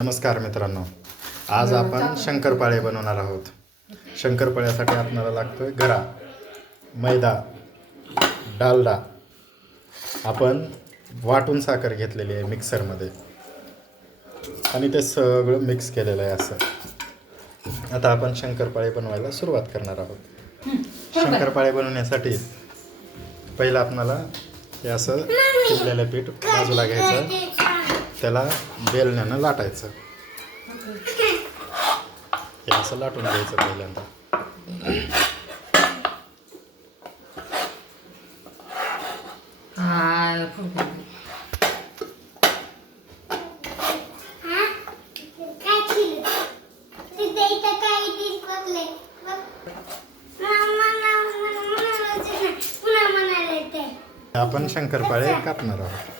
नमस्कार मित्रांनो, आज आपण शंकरपाळे बनवणार आहोत. शंकरपाळ्यासाठी आपल्याला लागतोय गरा, मैदा, डालडा. आपण वाटून साखर घेतलेली आहे मिक्सरमध्ये आणि ते सगळं मिक्स केलेलं आहे. असं आता आपण शंकरपाळे बनवायला सुरुवात करणार आहोत. शंकरपाळे बनवण्यासाठी पहिलं आपल्याला हे असं किसलेलं पीठ बाजूला घ्यायचं, त्याला बेलण्यानं लाटायचं. हे असं लाटून घ्यायचं पहिल्यांदा. आपण शंकरपाळे कापणार आहोत.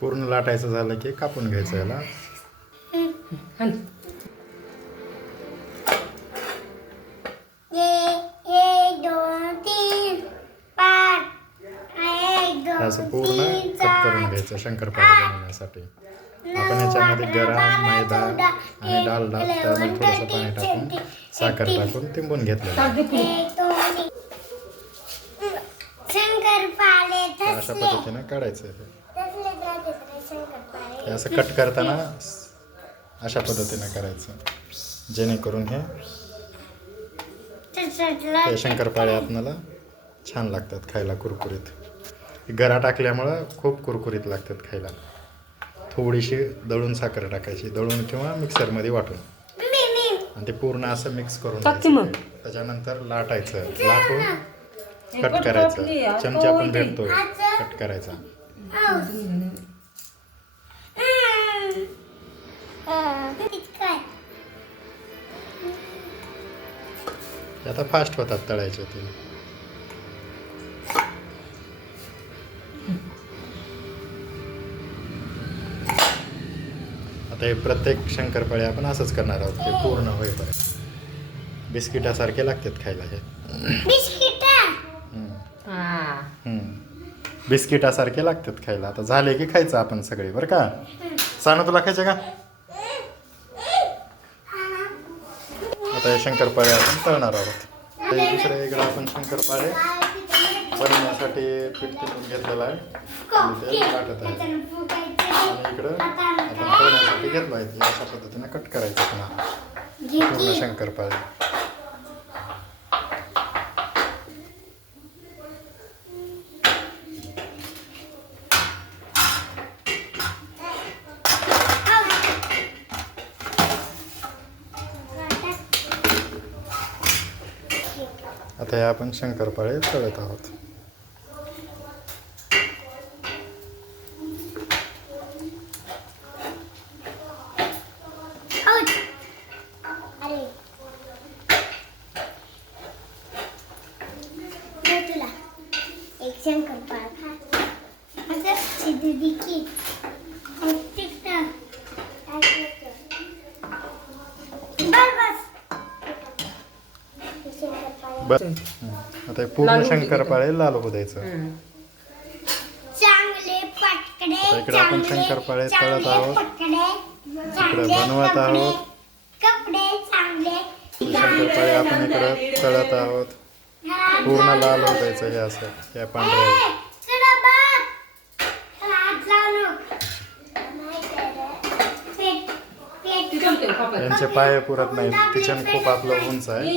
पूर्ण लाटायचं झालं की कापून घ्यायचं याला. असं पूर्ण कट करून घ्यायचं शंकरपाळे बनवण्यासाठी. आपण याच्यामध्ये गरा, मैदा आणि डालडा, त्यामध्ये थोडंसं पाणी टाकून साखर टाकून तिंबून घेतलेलं. अशा पद्धतीने काढायचं. हे असं कट करताना अशा पद्धतीने करायचं, जेणेकरून हे शंकरपाळे आपल्याला छान लागतात खायला, कुरकुरीत. गरा टाकल्यामुळं खूप कुरकुरीत लागतात खायला. थोडीशी दळून साखर टाकायची, दळून किंवा मिक्सरमध्ये वाटून, आणि ते पूर्ण असं मिक्स करून घ्यायचं. त्याच्यानंतर लाटायचं, लाटून कट करायचं. चमचा पण भेटतो कट करायचा. आता फास्ट होतात तळायचे ते. आता हे प्रत्येक शंकरपाळे आपण असंच करणार आहोत, ते पूर्ण होईपर्यंत. बिस्किटासारखे लागतात खायला हे. बिस्किटासारखे लागतात खायला. आता झाले की खायचं आपण सगळे, बरं का? सानू, तुला खायचं का? आता हे शंकरपाळे आपण तळणार आहोत. दुसऱ्या वेगळं आपण शंकरपाळे बनवण्यासाठी पीठ तिळून घेतलेलं आहे आणि ते लाटत आहे. आणि इकडं आपण तळण्यासाठी घेतलं आहे. अशा पद्धतीने कट करायचं पुन्हा पूर्ण शंकरपाळे. आता हे आपण शंकरपाळे तळत आहोत. आता हे पूर्ण शंकरपाळे लाल होऊ द्यायचं. इकडे आपण शंकरपाळे तळत आहोत, इकडे बनवत आहोत. शंकरपाळे आपण इकडे तळत आहोत. पूर्ण लाल होऊ द्यायचं हे असं. या पांढऱ्या यांचे पाय पुरत नाहीत, किचन खूप आपलं उंच आहे.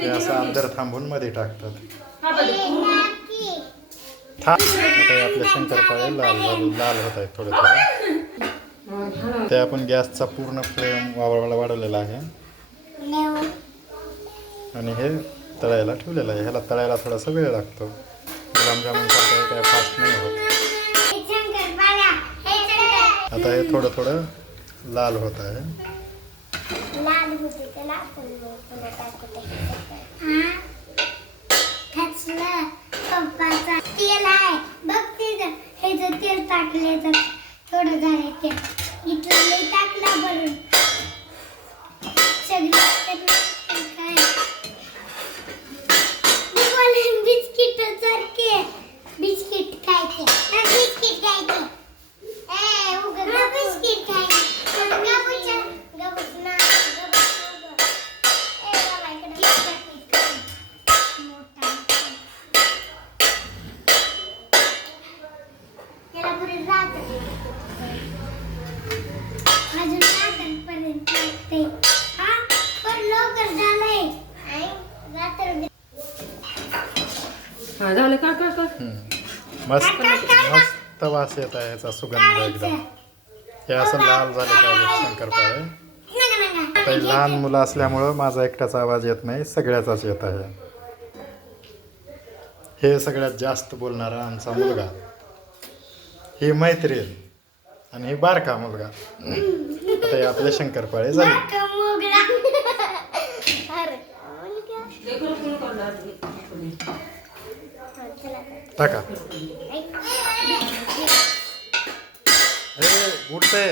हे असं अंदर थांबून मध्ये टाकतात. आता आपले शंकरपाळे लाल होत आहेत थोडे थोडे. ते आपण गॅसचा पूर्ण फ्लेम वाढवलेला आहे आणि हे तळायला ठेवलेलं आहे. ह्याला तळायला थोडासा वेळ लागतो. गुलाबजामुन सारखं काय फास्ट नाही होत. आता हे थोडं थोडं लाल होत आहे. तेल आहे बघ, तेल टाकले तर थोडं झालं. इथलं टाकला बरं सगळी हा झालं का का का मस्त मस्त वास येत आहे याचा सुगंध एकदम. हे असं लाल झाले पाहिजे शंकरपाळे. आता हे लहान मुलं असल्यामुळं माझा एकटाचा आवाज येत नाही, सगळ्याचाच येत आहे. हे सगळ्यात जास्त बोलणारा आमचा मुलगा, ही मैत्रीण आणि ही बारका मुलगा. आता हे आपले शंकरपाळे झाले. टाका. उठते,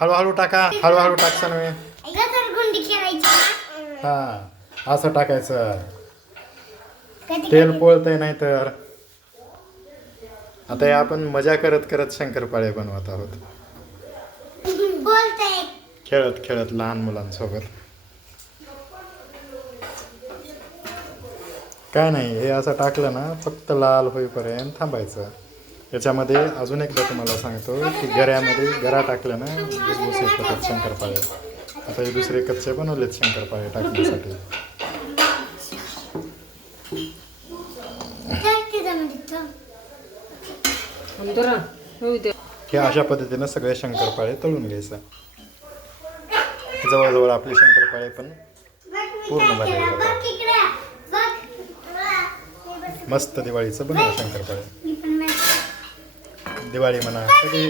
हळूहळू टाका, हळूहळू टाकसा नव्हे. हा असं टाकायचं, तेल पोळतंय नाही तर. आता हे आपण मजा करत करत शंकरपाळे बनवत आहोत, खेळत खेळत लहान मुलांसोबत. काय नाही, हे असं टाकलं ना फक्त लाल होईपर्यंत थांबायचं. याच्यामध्ये अजून एकदा तुम्हाला सांगतो की गरा टाकलं ना भुसभुशीत होतात शंकरपाळे. आता हे दुसरे कच्चे बनवलेत शंकरपाळे टाकण्यासाठी. हे अशा पद्धतीनं सगळे शंकरपाळे तळून घ्यायचं. जवळजवळ आपले शंकरपाळे पण पूर्ण झाले. मस्त दिवाळीचं बनवा शंकरपाळे. दिवाळी म्हणा कधी